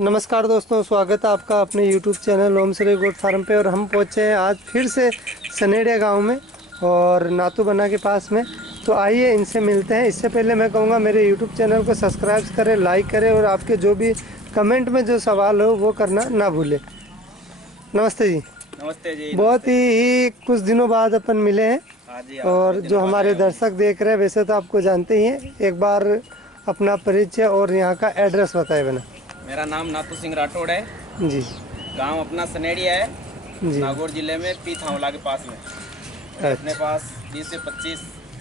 नमस्कार दोस्तों, स्वागत है आपका अपने YouTube चैनल ओम श्री गोट फार्म पे। और हम पहुँचे हैं आज फिर से सनेड़िया गांव में और नातूबना के पास में। तो आइए इनसे मिलते हैं। इससे पहले मैं कहूँगा मेरे YouTube चैनल को सब्सक्राइब करें, लाइक करें और आपके जो भी कमेंट में जो सवाल हो वो करना ना भूलें। नमस्ते जी। नमस्ते जी। बहुत ही कुछ दिनों बाद अपन मिले हैं। हाँ जी, और जो हमारे दर्शक देख रहे हैं वैसे तो आपको जानते ही हैं, एक बार अपना परिचय और यहाँ का एड्रेस बताए बिना। मेरा नाम नातू सिंह राठौड़ है जी। गांव अपना सनेड़िया है जी। नागौर जिले में पीथावला के पास में। और अपने पास 20 से 25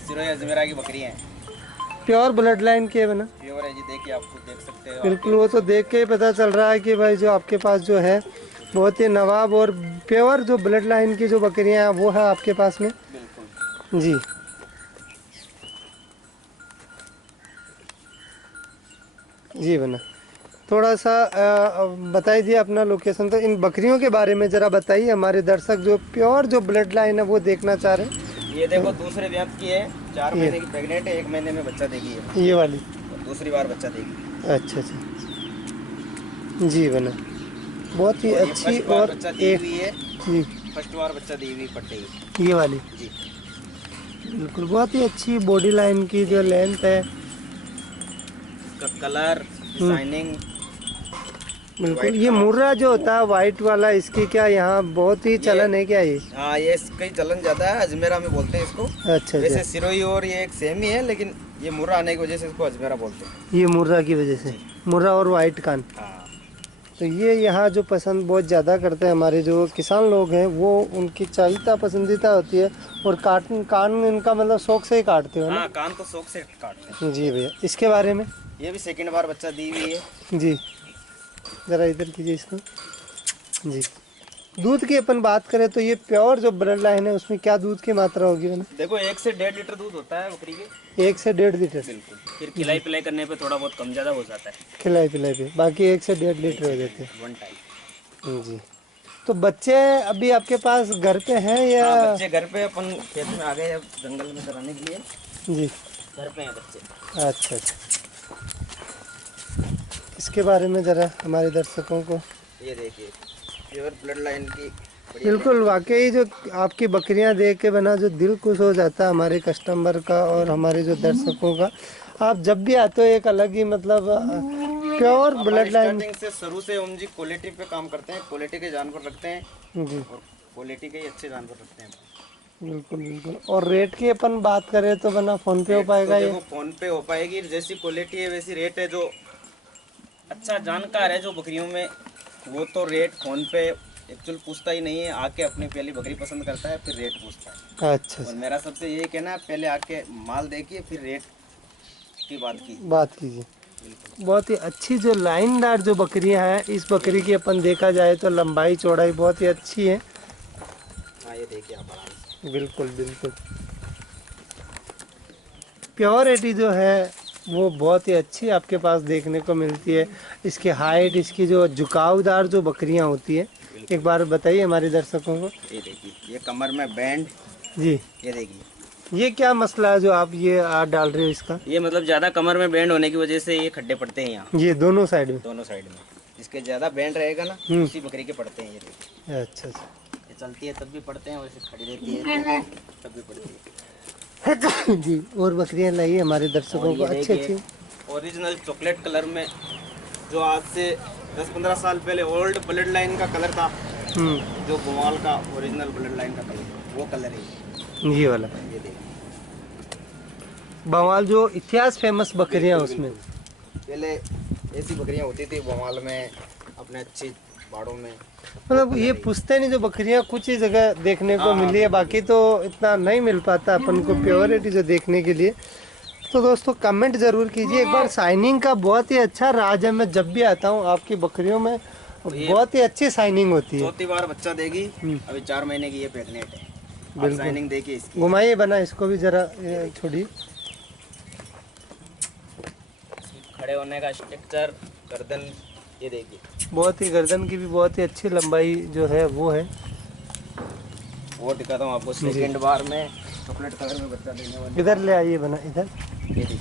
सिरोही अजमेरा की बकरियां हैं। प्योर ब्लड लाइन के बना प्योर है जी, देखिए आपको देख सकते हो। बिल्कुल, वो तो देख के ही पता चल रहा है कि भाई जो आपके पास जो है बहुत ही नवाब और प्योर जो ब्लड लाइन की जो बकरियां हैं वो है आपके पास में। बिल्कुल जी। जी बना, थोड़ा सा बताइए दिए अपना लोकेशन। तो इन बकरियों के बारे में ज़रा बताइए, हमारे दर्शक जो प्योर जो ब्लड लाइन है वो देखना चाह रहे हैं। ये देखो दूसरे ब्याह की है, 4 महीने की प्रेग्नेंट है, 1 महीने में बच्चा देगी है ये वाली। और दूसरी बार बच्चा देगी। अच्छा अच्छा। जी बना, बहुत ही अच्छी। और बच्चा दी हुई है जी, फर्स्ट बार बच्चा दी हुई पट्टी ये वाली जी। बिल्कुल बहुत ही अच्छी बॉडी लाइन की जो लेंथ है, इसका कलर डिजाइनिंग बिल्कुल। ये मुर्रा जो होता है वाइट वाला, इसकी क्या यहाँ बहुत ही चलन है क्या ये? हाँ, ये इसका ही चलन ज्यादा है, अजमेरा में बोलते हैं इसको। अच्छा वैसे अच्छा। सिरोही और ये एक सेम ही है, लेकिन ये मुर्रा आने की वजह से इसको अजमेरा बोलते हैं। ये मुर्रा की वजह से, मुर्रा और वाइट कान। हाँ। तो ये यहाँ जो पसंद बहुत ज़्यादा करते हैं हमारे जो किसान लोग हैं, वो उनकी चाहिता पसंदीदा होती है। और कान इनका मतलब शौक से ही काटते हो ना? हाँ, कान तो शौक से काटते हैं। जी भैया, इसके बारे में? ये भी सेकंड बार बच्चा दी हुई है जी, ज़रा इधर कीजिए इसको। जी। दूध की अपन बात करें तो ये प्योर जो ब्लड लाइन है उसमें क्या दूध की मात्रा होगी ना? देखो 1 से 1.5 लीटर दूध होता है बकरी के। 1 से 1.5 लीटर। बिल्कुल, फिर खिलाई पिलाई करने पे थोड़ा बहुत कम ज़्यादा हो जाता है। खिलाई पिलाई पे बाकी 1 से 1.5 लीटर हो जाते हैं। 1 टाइम। जी। तो बच्चे अभी आपके पास घर पे हैं या? हाँ, बच्चे घर पे, अपन खेत में आ गए अब जंगल में चराने के लिए। जी, घर पे हैं बच्चे। अच्छा अच्छा। इसके बारे में ज़रा हमारे दर्शकों को। ये देखिए प्योर ब्लड लाइन की। बिल्कुल, वाकई जो आपकी बकरियां देख के बना जो दिल खुश हो जाता है हमारे कस्टमर का और हमारे जो दर्शकों का। आप जब भी आते हो एक अलग ही मतलब प्योर ब्लड लाइन से शुरू से हम जी क्वालिटी पे काम करते हैं, क्वालिटी के जानवर रखते हैं जी, और क्वालिटी के ही अच्छे जानवर रखते हैं। बिल्कुल बिल्कुल। और रेट की अपन बात करें तो बना फ़ोन पे हो पाएगा? तो ये देखो फोन पे हो पाएगी, जैसी क्वालिटी है वैसी रेट है। जो अच्छा जानकार है जो बकरियों में, वो तो रेट फोन पे एक्चुअल पूछता ही नहीं है, आके अपनी पहली बकरी पसंद करता है फिर रेट पूछता है। अच्छा और मेरा सबसे यही कहना है, पहले आके माल देखिए फिर रेट की बात कीजिए। बहुत ही अच्छी जो लाइनदार जो बकरियां हैं, इस बकरी की अपन देखा जाए तो लंबाई चौड़ाई बहुत ही अच्छी है। हाँ, ये देखिए आप आराम से। बिल्कुल बिल्कुल। प्योरिटी जो है वो बहुत ही अच्छी आपके पास देखने को मिलती है। इसकी हाइट, इसकी जो झुकावदार जो बकरियां होती है, एक बार बताइए हमारे दर्शकों को। ये देखिए, ये कमर में बैंड। जी। ये देखिए, ये क्या मसला है जो आप ये डाल रहे हो इसका? ये मतलब ज्यादा कमर में बैंड होने की वजह से ये खड्डे पड़ते हैं यहाँ, ये दोनों साइड में? दोनों साइड में। इसके ज्यादा बैंड रहेगा ना, उसी बकरी के पड़ते हैं। ये देखिए, अच्छा अच्छा। ये चलती है तब भी पड़ते हैं, वैसे खड़ी रहती है तब भी पड़ती है। जी। और बकरियां लाइए हमारे दर्शकों को अच्छी अच्छी। ओरिजिनल चॉकलेट कलर में, जो आज से 10-15 साल पहले ओल्ड ब्लड लाइन का कलर था, जो भोपाल का ओरिजिनल ब्लड लाइन का कलर, वो कलर है ये वाला। ये देखिए, बवाल जो इतिहास फेमस बकरियां उसमें। पहले ऐसी बकरियां होती थी भोपाल में, अपने अच्छी बाड़ों में। मतलब ये पुश्तैनी जो बकरियां कुछ ही जगह देखने को मिली है, बाकी तो इतना नहीं मिल पाता अपन को प्योरिटी जो देखने के लिए। तो दोस्तों कमेंट जरूर कीजिए। एक बार शाइनिंग का बहुत ही अच्छा राज है, मैं जब भी आता हूँ आपकी बकरियों में बहुत ही अच्छी शाइनिंग होती है। चौथी बार बच्चा देगी, अभी 4 महीने की ये प्रेग्नेंट है। बिल्कुल। शाइनिंग देखिए इसकी। घुमाइए बना इसको भी जरा, छोड़िए। खड़े होने का स्ट्रक्चर, गर्दन, ये देखिए, बहुत ही गर्दन की भी बहुत ही अच्छी लंबाई जो है वो है। वो दिखाता हूँ आपको। सेकंड बार में चॉकलेट कलर में बच्चा देने वाली। इधर ले आइए बना, इधर। ये देखिए,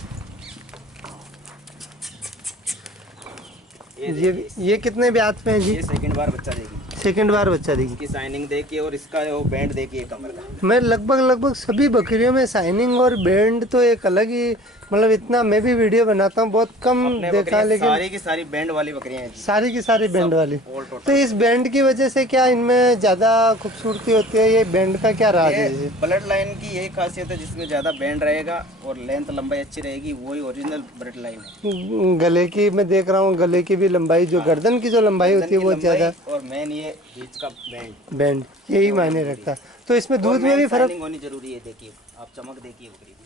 ये कितने ब्याज पे है जी? ये सेकंड बार बच्चा देगी। सेकंड बार बच्चा देगी। इसकी शाइनिंग देखिए और इसका वो बैंड देखिए कमर का। मैं लगभग सभी बकरियों में शाइनिंग और बैंड तो एक अलग ही, मतलब इतना मैं भी वीडियो बनाता हूँ, बहुत कम अपने देखा, बकरियां लेकिन सारी की सारी बैंड वाली बकरियां हैं जी। सारी की सारी बैंड वाली। All total. तो इस बैंड की वजह से क्या इनमें ज़्यादा खूबसूरती होती है? ये बैंड का क्या राज है? ये ब्लड लाइन की यही खासियत है, जिसमें ज़्यादा बैंड रहेगा और लेंथ लंबाई अच्छी रहेगी, वही ओरिजिनल ब्लड लाइन है। गले की मैं देख रहा हूँ, गले की भी लंबाई, जो गर्दन की जो लंबाई होती है वो ज़्यादा, और मेन ये बीच का बैंड बैंड यही मायने रखता है। तो इसमें दूध में भी फर्क शाइनिंग होनी जरूरी है। देखिए आप चमक देखिए बकरी की।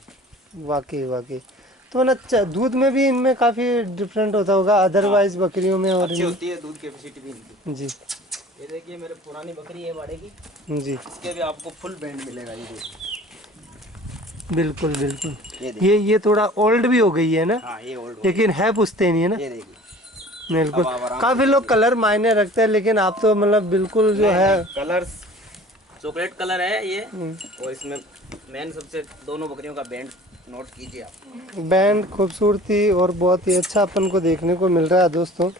वाकई तो ना दूध में भी इनमें काफ़ी डिफरेंट होता होगा अदरवाइज बकरियों में? और अच्छी होती है दूध कैपेसिटी भी इनकी। जी ये देखिए मेरे पुरानी बकरी है वाड़े की जी, इसके भी आपको फुल बैंड मिलेगा। ये देखिए बिल्कुल ये ये थोड़ा ओल्ड भी हो गई है ना? हाँ ये ओल्ड लेकिन है पुश्तैनी है ना? ये देखिए बिल्कुल। अब आप आराम काफ़ी से लोग कलर मायने रखते हैं, लेकिन आप तो मतलब बिल्कुल जो है कलर चॉकलेट कलर है ये। हम्म। और इसमें मेन सबसे दोनों बकरियों का बैंड नोट कीजिए आप। बैंड खूबसूरती और बहुत ही अच्छा अपन को देखने को मिल रहा है दोस्तों।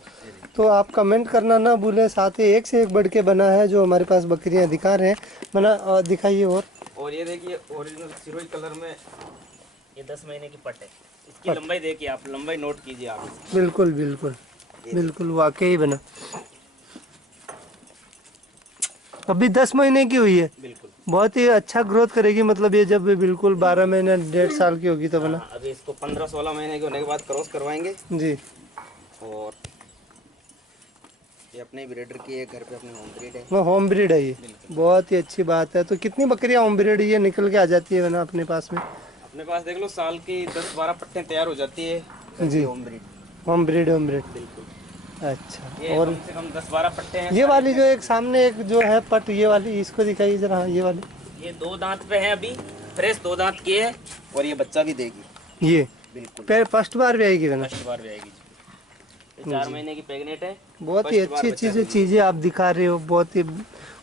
तो आप कमेंट करना ना भूलें, साथ ही एक से एक बढ़ के बना है जो हमारे पास बकरियां दिखा रहे हैं, बना दिखाइए। और ये देखिए ओरिजिनल सिरोही कलर में ये 10 महीने की पट है। इसकी लंबाई देखिए आप, लंबाई नोट कीजिए आप। बिल्कुल वाकई बना। अभी 10 महीने की हुई है। बिल्कुल बहुत ही अच्छा ग्रोथ करेगी, मतलब ये जब बिल्कुल 12 महीने 1.5 साल की होगी तो बना। अभी इसको 15-16 महीने के होने के बाद क्रॉस करवाएंगे जी। और ये अपने ब्रीडर की है, घर पे अपनी होम ब्रीड है। वो होम ब्रीड है ये, बहुत ही अच्छी बात है। तो कितनी बकरियां होम ब्रीड ये निकल के आ जाती है बना अपने पास में? अपने पास देख लो साल की 10-12 पट्टे तैयार हो जाती है जी। Home breed. बिल्कुल। अच्छा। ये और कम से कम 10-12 पट्टे हैं। ये वाली जो एक सामने एक जो है पट, ये वाली इसको दिखाइए जरा। हाँ, ये वाली। ये 2 दांत पे है, अभी फ्रेश 2 दांत की है और ये बच्चा भी देगी। ये बिल्कुल फर्स्ट बार भी आएगी बना? फर्स्ट बार भी आएगी। ये 4 महीने की प्रेग्नेंट है। बहुत ही अच्छी जो चीज़ें आप दिखा रहे हो, बहुत ही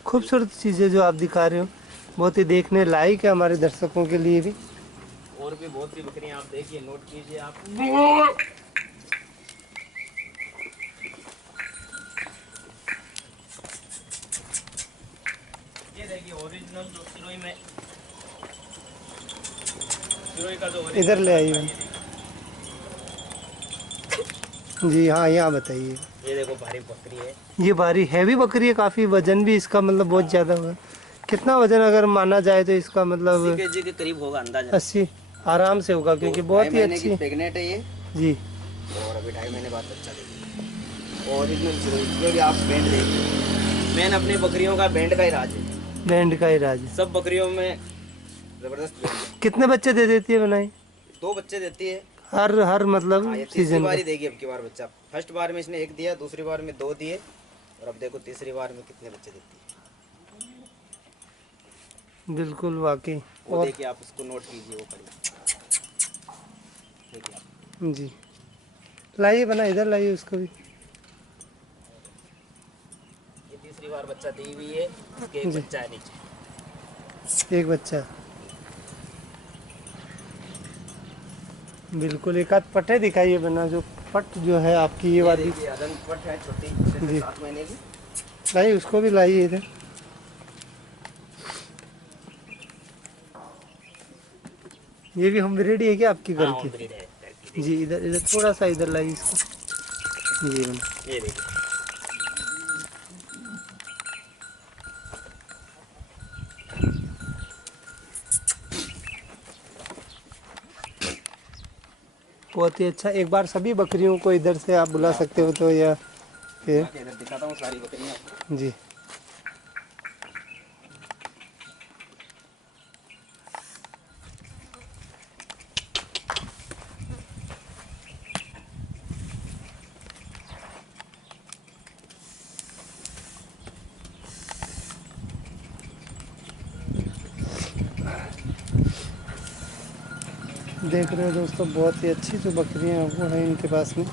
खूबसूरत चीज़ें जो आप दिखा रहे हो, बहुत ही देखने लायक है हमारे दर्शकों के लिए भी। और भी बहुत सी बकरियां आप देखिए, नोट कीजिए आप। ये देखिए ओरिजिनल जो सिरोही में, सिरोही का जो इधर ले आइए जी। हाँ, यहाँ बताइए। ये देखो भारी बकरी है। ये भारी हैवी बकरी है काफ़ी, वजन भी इसका मतलब बहुत ज़्यादा होगा। कितना वजन अगर माना जाए तो इसका मतलब 80 केजी के करीब होगा अंदाजा। 80 आराम से होगा, क्योंकि बहुत ही अच्छी प्रेग्नेंट है ये जी। और अभी 2.5 महीने बाद बच्चा देगी। ओरिजिनल सिरोही भी आप बैंड देखिए, मैंने अपनी बकरियों का बैंड का ही राज है। बैंड का ही राज है। सब बकरियों में जबरदस्त बैंड है। कितने बच्चे दे देती है बनाई? 2 बच्चे देती है हर मतलब ये तीसरी सीजन बार में? ही देगी अब की बार बच्चा। फर्स्ट बार में इसने 1 दिया, दूसरी बार में 2 दिए और अब देखो तीसरी बार में कितने बच्चे देती है। बिल्कुल वाकई। वो और देखिए आप उसको नोट कीजिए, वो पड़ी देखिए आप। जी, लाइए बना, इधर लाइए उसको भी। ये तीसरी बार बच्चा दी हुई है, इसके एक जी। बच्चा है नीचे। एक बच्चा बिल्कुल। एक आध पट्टे दिखाइए बना, जो पट जो है आपकी ये वाली। देखिए अदन पट है छोटी, जी। 7 महीने की। लाइए उसको भी लाइए इधर। ये भी हम ब्रीड है क्या आपकी घर हाँ, की? ब्रीड है। जी, इधर इधर थोड़ा सा इधर लाइए इसको। जी बना। ये देखिए बहुत ही अच्छा। एक बार सभी बकरियों को इधर से आप बुला सकते हो तो, या फिर इधर दिखाता हूँ सारी बकरियाँ आपको। जी। देख रहे हो दोस्तों, बहुत ही अच्छी जो बकरियां हैं वो है इनके पास में।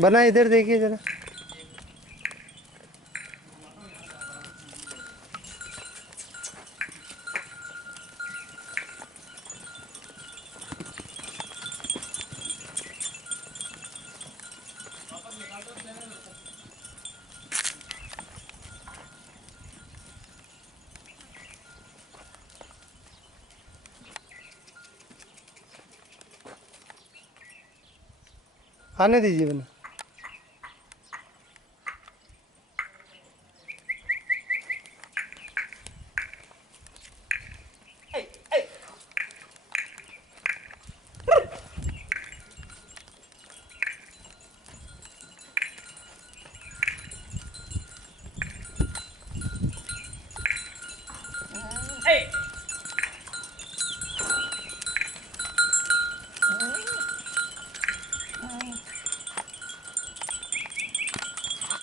बना इधर देखिए जरा। आने दीजिए बना।